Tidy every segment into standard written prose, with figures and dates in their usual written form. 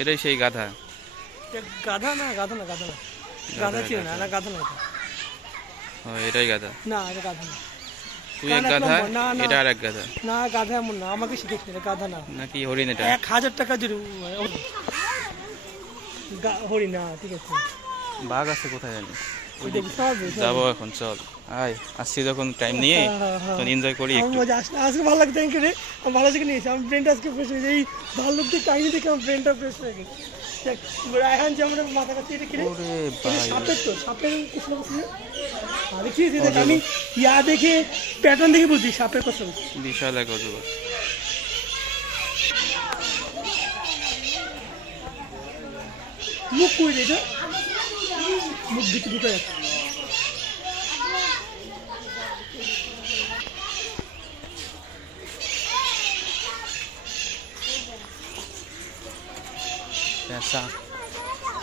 এটাই সেই গাধা। গাধা না, গাধা না, গাধা না, গাধা ছিল না, না গাধা না, ও এটাই গাধা। না এটা গাধা না। তুই এক গাধা, এটা আর এক গাধা। না গাধা এমন না, আমাকে শিখেছিল, এটা গাধা না। নাকি হরিণ? এটা 1000 টাকা জুড়ে হরিণ না, ঠিক আছে। বাঘ আছে কোথায় জানি, যাবো এখন, চল আয়। আসছি যখন টাইম নিয়ে তখন এনজয় করি একটু। মজা আসলে আজকে ভালো লাগছে, থ্যাংক ইউ রে। আমি ভালো থেকে নিয়েছি, আমার ব্রেনটা আজকে ফ্রেশ হয়েছে, এই ভাল্লুকদের কাহিনী দেখে আমার ব্রেনটা ফ্রেশ হয়ে গেছে। রায়হান যে আমার মাথা কাছে এটা কিনে সাপের, তো সাপের কিছু দেখিয়েছি দেখ, আমি ইয়া দেখে প্যাটার্ন দেখে বুঝছি সাপের কথা। বিশাল এক অজগর। মুখ কই দেখো, মুখ দিকে ঢুকে যাচ্ছে।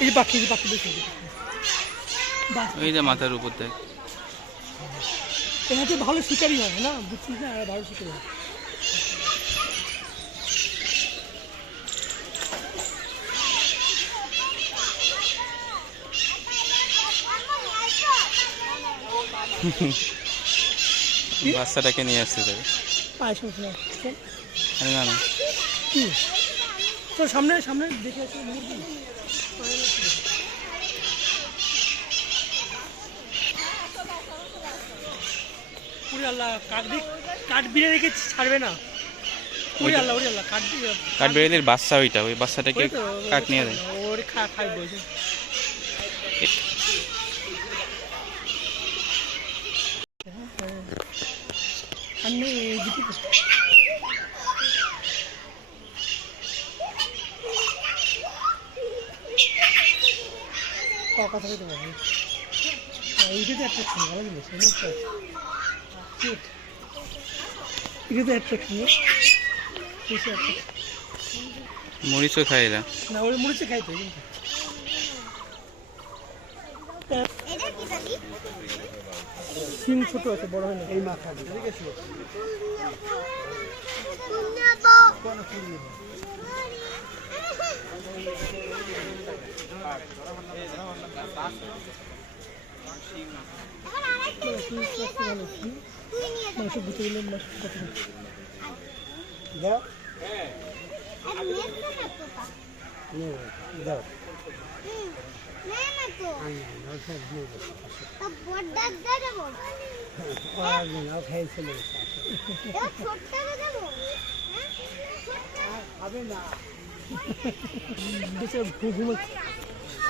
এই যে পাখি, পাখি দেখে এই যে মাথার উপর দেখ। এনাতে ভালো শিকারি হয় না, বুঝছিস না, ভালো শিকারি হয়। বাচ্চাটাকে নিয়ে আসছে তাকে। না না, তো সামনে সামনে দেখে আছে মুরগি। ওরে আল্লাহ, কাঠ বিড়ে রেখে ছাড়বে না। ওরে আল্লাহ, ওরে আল্লাহ, কাঠ বিড়ালির বাচ্চা ওইটা, ওই বাচ্চাটাকে কাঠ নিয়ে দেয়। ওরে খাই বলছে। আমি কথা বলতে পারি, এইটা তো একটা ভালো জিনিস, এটা তো একটা মরিচও খাই না, ওই মরিচে খাইতো। সিং ছোট আছে, বড় হয় না। এই মাথা ঠিক আছে, মাংস বুঝতে গেলে মাংস কত দাও দাও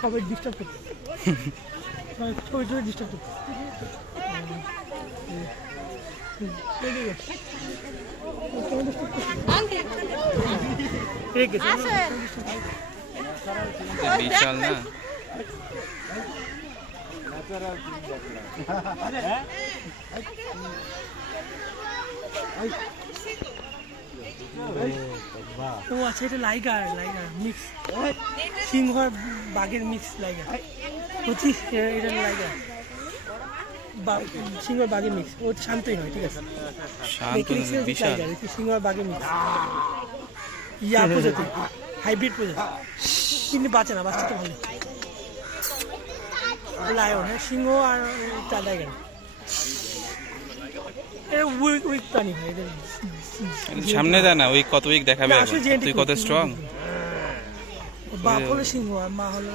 সবাই ডিস্টার্ব করছে, ছবি টবি ডিস্টার্ব করছে। বিশাল না। ও আচ্ছা, এটা লাইগার মিক্স, সিংহ আর বাঘের মিক্স লাইগার বুঝছিস, এটা লাইগার সিংহ আর বাঘের মিক্স। ও শান্তই হয়, ঠিক আছে, সিংহ আর বাঘের মিক্স, ইয়া প্রজাতি, হাইব্রিড প্রজাতি, কিন্তু বাঁচে না, বাচ্চা তো ভালো। লায়ন, হ্যাঁ, সিংহ আর টাইগার, এটা উইক প্রাণী হয়। এদের সামনে যা না, ওই কত উইক দেখাবে, তুই কত স্ট্রং। বাপ হলো সিংহ আর মা হলো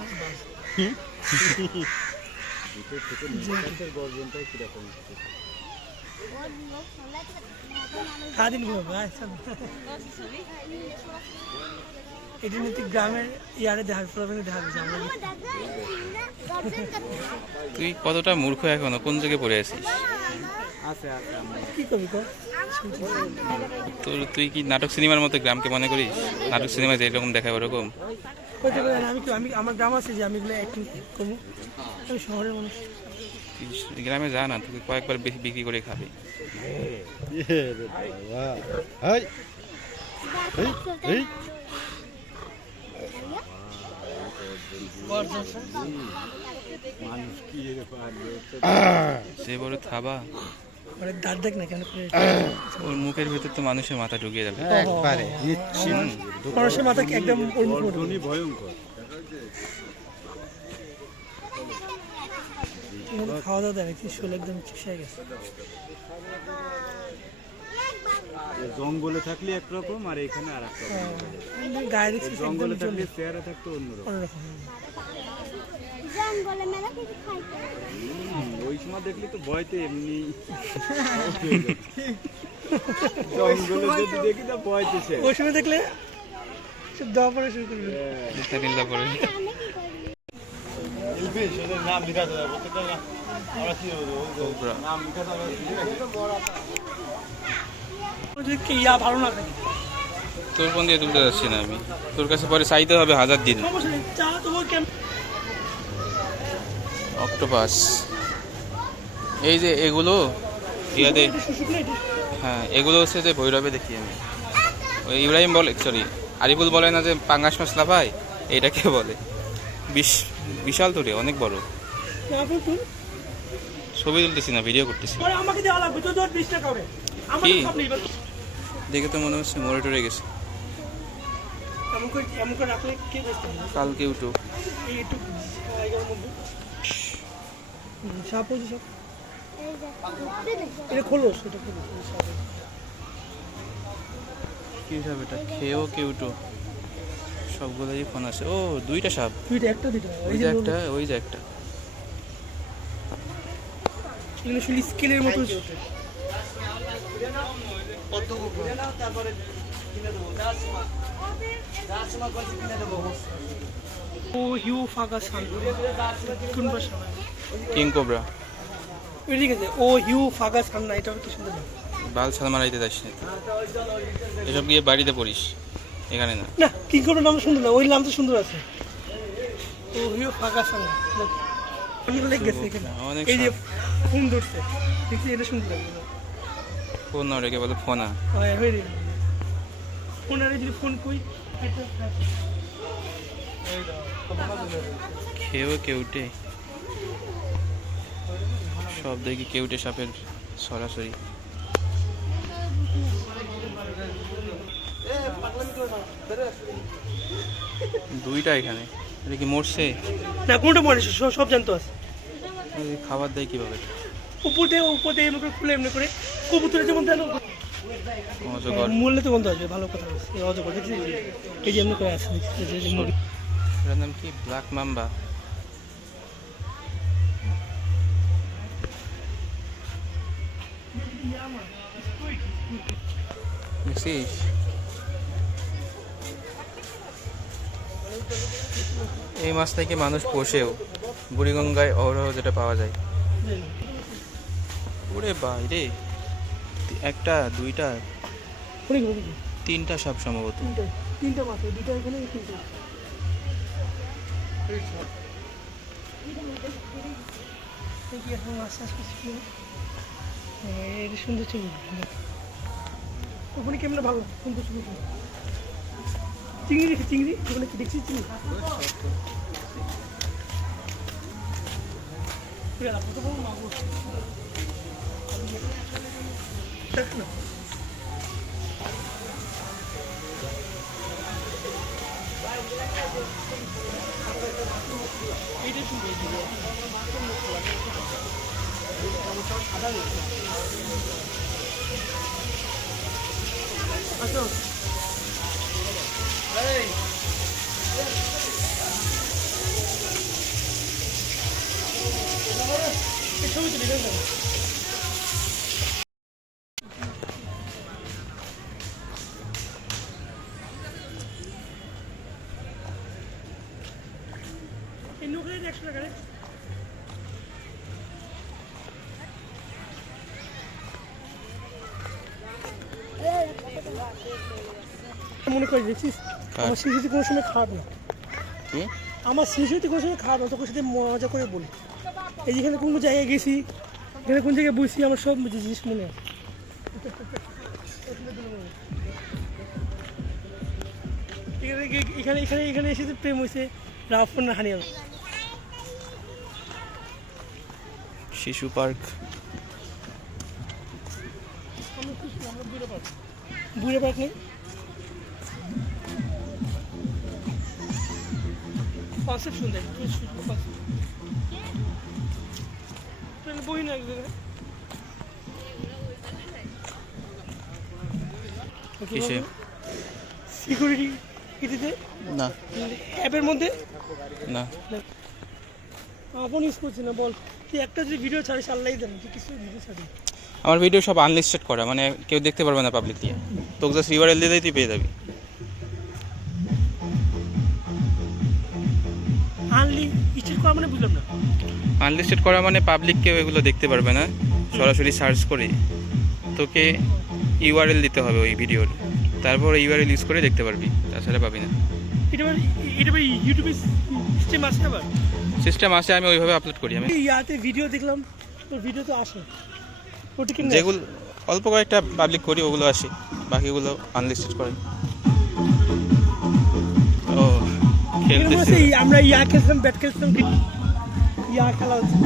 সারাদিন ঘুমাবো। এটা নিতে গ্রামের ইয়ারে দেখা যাচ্ছে। তুই কতটা মূর্খ এখনো, কোন জায়গায় পড়ে আছিস? কি করবি তোর, তুই কি নাটক সিনেমার মতো গ্রামকে মনে করিস? নাটক সিনেমায় যেরকম দেখায় ওরকম আমি আমার গ্রাম আছে যে আমি এগুলো অ্যাক্টিং করবো। আমি শহরের মানুষ, গ্রামে যা না, তুই কয়েকবার বেশি বিক্রি করে খাবি। সে বড় থাবা। করে দাঁত দেখ না কেন করে ওর মুখের ভেতর তো মানুষের মাথা ঢুকিয়ে যাবে। একবারে মানুষের মাথা কি একদম ওর মুখে উঠবে। ভয়ঙ্কর। খাওয়া দাওয়া দেয় কি শোল একদম শেষ গেছে। জঙ্গলে থাকলে একরকম আর এখানে আর এক রকম। গায়ে দেখছি জঙ্গলে থাকলে চেহারা থাকতো অন্যরকম। অন্যরকম। জঙ্গলে মেলা কিছু খাইতে ওই সময় দেখলে তো ভয়তে এমনি জঙ্গলে যদি দেখি তো ভয়তে সে ওই সময় দেখলে সব দেওয়া পরে শুরু করবে। চিল্লা পরে নাম লিখা যাবে প্রত্যেকটা আমরা কি কোবরা। নাম লিখা যাবে যদি কি ইয়া ভালো না থাকে তোর ফোন দিয়ে তুলতে যাচ্ছি না আমি, তোর কাছে পরে চাইতে হবে 1000 দিন। সমস্যা নেই চা তোমার কেন অক্টোপাস এই যে এগুলো ইয়াদে, শুশুক না এটা হ্যাঁ এগুলো হচ্ছে যে ভৈরবে দেখি আমি। ওই ইব্রাহিম বলে, সরি আরিফুল বলে না যে পাঙ্গাস মাছ লাফায়, এইটাকে বলে। বিশাল তো রে, অনেক বড়। না আপনি তুই ছবি তুলতেছি না, ভিডিও করতেছি। পরে আমাকে দেওয়া লাগবে তো 20 টাকা হবে আমার কি? সব নেই দেখে তো মনে হচ্ছে মরে টরে গেছে। এমন করে রাখলে কে বুঝতে কালকে উঠো এই একটু এগারোর মধ্যে সাপ হয়েছে সব এটা খোলো সেটা খোলো সাপ কি সাপ এটা? খেয়েও কে উঠো, সবগুলোই ফোন আছে। ও দুইটা সাপ, দুইটা একটা দুইটা ওই যে একটা, ওই যে একটা। এগুলো শুধু স্কেলের মতো ও হিউ ফাঁকা সান কোন ভাষা কিং কোবরা। ঠিক আছে ও হিউ ফাঁকা সান না এটা কি সুন্দর বাল ছাল মারাইতে যাস না, এসব গিয়ে বাড়িতে পড়িস, এখানে না। না কি করে নাম সুন্দর না ওই নাম তো সুন্দর আছে ও হিউ ফাঁকা সান অনেক লেগে গেছে এখানে অনেক এই যে সাপ। ফোন ধরছে দেখছি এটা সুন্দর লাগছে ফোন না রেখে বলে ফোনা। হ্যাঁ হয়ে রে ফোন আর যদি ফোন কই খেয়েও কেউটে, সব দেখি কেউটে সাপের সরাসরি। দুইটা এখানে, এটা কি মরছে? না কোনটা মনে সব জানতো আছে ওই খাবার দেয় কিভাবে? উপর দিয়ে এমনি করে খুলে এমনি করে কবুতরের যেমন দেন অজগর। মূল্যে তো বন্ধ আসবে ভালো কথা বলছে এই অজগর দেখছি এই যে এমনি করে আছে দেখছি এই যে মুরগি এটার নাম কি? Black mamba. দেখছিস? এই মাছ থেকে মানুষ পোষেও, বুড়িগঙ্গায় অহরহ যেটা পাওয়া যায়। ওরে বাইরে, একটা দুইটা অনেক অনেক তিনটা সাপ সম্ভবত। তিনটা মাছ দুইটা এখানে তিনটা কি এখন আস্তে আস্তে এটা সুন্দর ছবি ওখানে কেমন ভালো সুন্দর ছবি চিংড়ি দেখি চিংড়ি ওখানে কি দেখছি চিংড়ি কত বড় মাগুর দেখ না এইটা শুনবে আচ্ছা ছবি তুলি দেখো এই নৌকা 100 টাকা রে মনে করে দেখছিস আমার শিশুটি কোনো সময় খারাপ না কি? আমার শিশুটি কোনো সময় খারাপ না তোকে সাথে মজা করে বলি এই যেখানে কোন জায়গায় গেছি এখানে কোন জায়গায় বসছি আমার সব জিনিস মনে আছে এখানে এখানে এখানে এসে প্রেম হয়েছে রাফন না হানিয়া শিশু পার্ক। বুড়ে পার্ক নেই কনসেপ্ট সুন্দর বই না কিসে সিকিউরিটি এটিতে না অ্যাপের মধ্যে না আপন ইউজ করছি না বল তুই একটা যদি ভিডিও ছাড়িস আল্লাহই জানে তুই কিছু ভিডিও ছাড়ি আমার ভিডিও সব আনলিস্টেড করা মানে কেউ দেখতে পারবে না পাবলিক দিয়ে তোকে জাস্ট ইউআরএল দিয়ে তুই পেয়ে যাবি আনলি স্টেট করা মানে বুঝলাম না আনলিস্টেড করা মানে পাবলিক কেউ এগুলো দেখতে পারবে না সরাসরি সার্চ করে তোকে ইউআরএল দিতে হবে ওই ভিডিওর তারপর ইউআরএল ইউজ করে দেখতে পারবি তাছাড়া পাবি না এটা ইউটিউবে সিস্টেম আছে আবার সিস্টেম আছে আমি ওইভাবে আপলোড করি আমি ইয়াতে ভিডিও দেখলাম তোর ভিডিও তো আসে ওটা কি যেগুলো অল্প কয়েকটা পাবলিক করি ওগুলো আসে বাকিগুলো আনলিস্টেড করে ও খেলতেছে আমরা ইয়া খেলছিলাম ব্যাট খেলছিলাম ইয়া খেলা হচ্ছে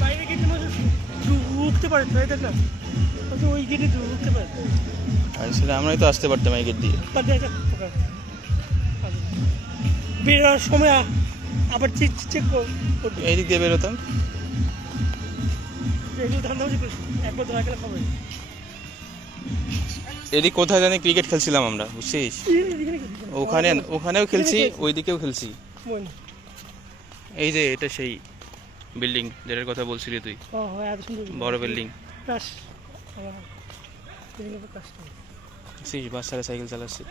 বাইরে গেটে উঠতে পারে তাই দেখ না ওই গেটে উঠতে পারে আসলে আমরাই তো আসতে পারতাম এই গেট দিয়ে বেরোর সময় আবার চেক করবে এই দিক দিয়ে বেরোতাম এগুলো ধান্দা হচ্ছে একবার ধরা গেলে খাবে এদিক কোথায় জানি ক্রিকেট খেলছিলাম আমরা বুঝছিস ওখানেও খেলছি ওইদিকেও খেলছি এই যে এটা সেই বিল্ডিং যেটার কথা বলছিলি তুই বড় বিল্ডিং বাচ্চারা সাইকেল চালাচ্ছে